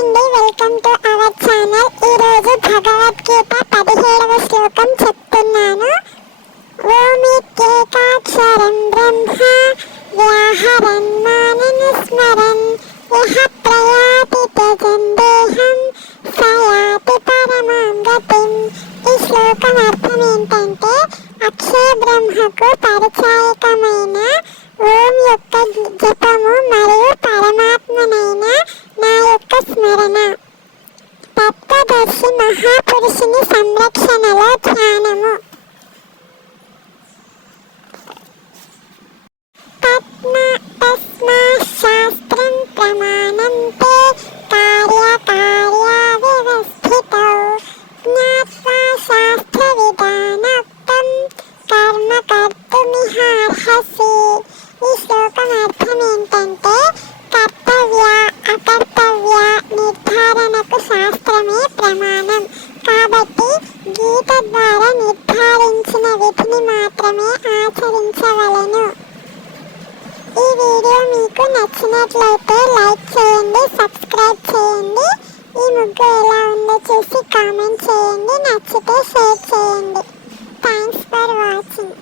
అండి. Welcome to our channel ఈరోజు భగవద్గీత పదిహేడవ శ్లోకం చెప్తున్నాను. ఓమిత్యేకాక్షరం బ్రహ్మ వ్యాహరన్ మానన స్మరన్. యహ ప్రయాతి త్యజన్ దేహం సయాతి పరమాం గతిం. ఈ శ్లోకం అర్థం ఏంటంటే అక్షయ బ్రహ్మకు పరిచాయకమైన ఓం యొక్క జపము మరియు పరమాత్మనైన నా యొక్క స్మరణ తత్వదర్శి మహాపురుషుని సంరక్షణలో ధ్యానము పద్మ తస్మా శాస్త్రం ప్రమాణంతే కార్యకార్య వ్యవస్థితౌ జ్ఞాత్వా శాస్త్ర విధానోక్తం కర్మ కర్తుమిహార్హసి మనకు శాస్త్రమే ప్రమాణం. కాబట్టి గీత ద్వారా నిర్ధారించిన విధిని మాత్రమే ఆచరించవలను. ఈ వీడియో మీకు నచ్చినట్లయితే లైక్ చేయండి సబ్స్క్రైబ్ చేయండి. ఈ ముగ్గు ఎలా ఉందో చూసి కామెంట్ చేయండి నచ్చితే షేర్ చేయండి. Thanks for watching.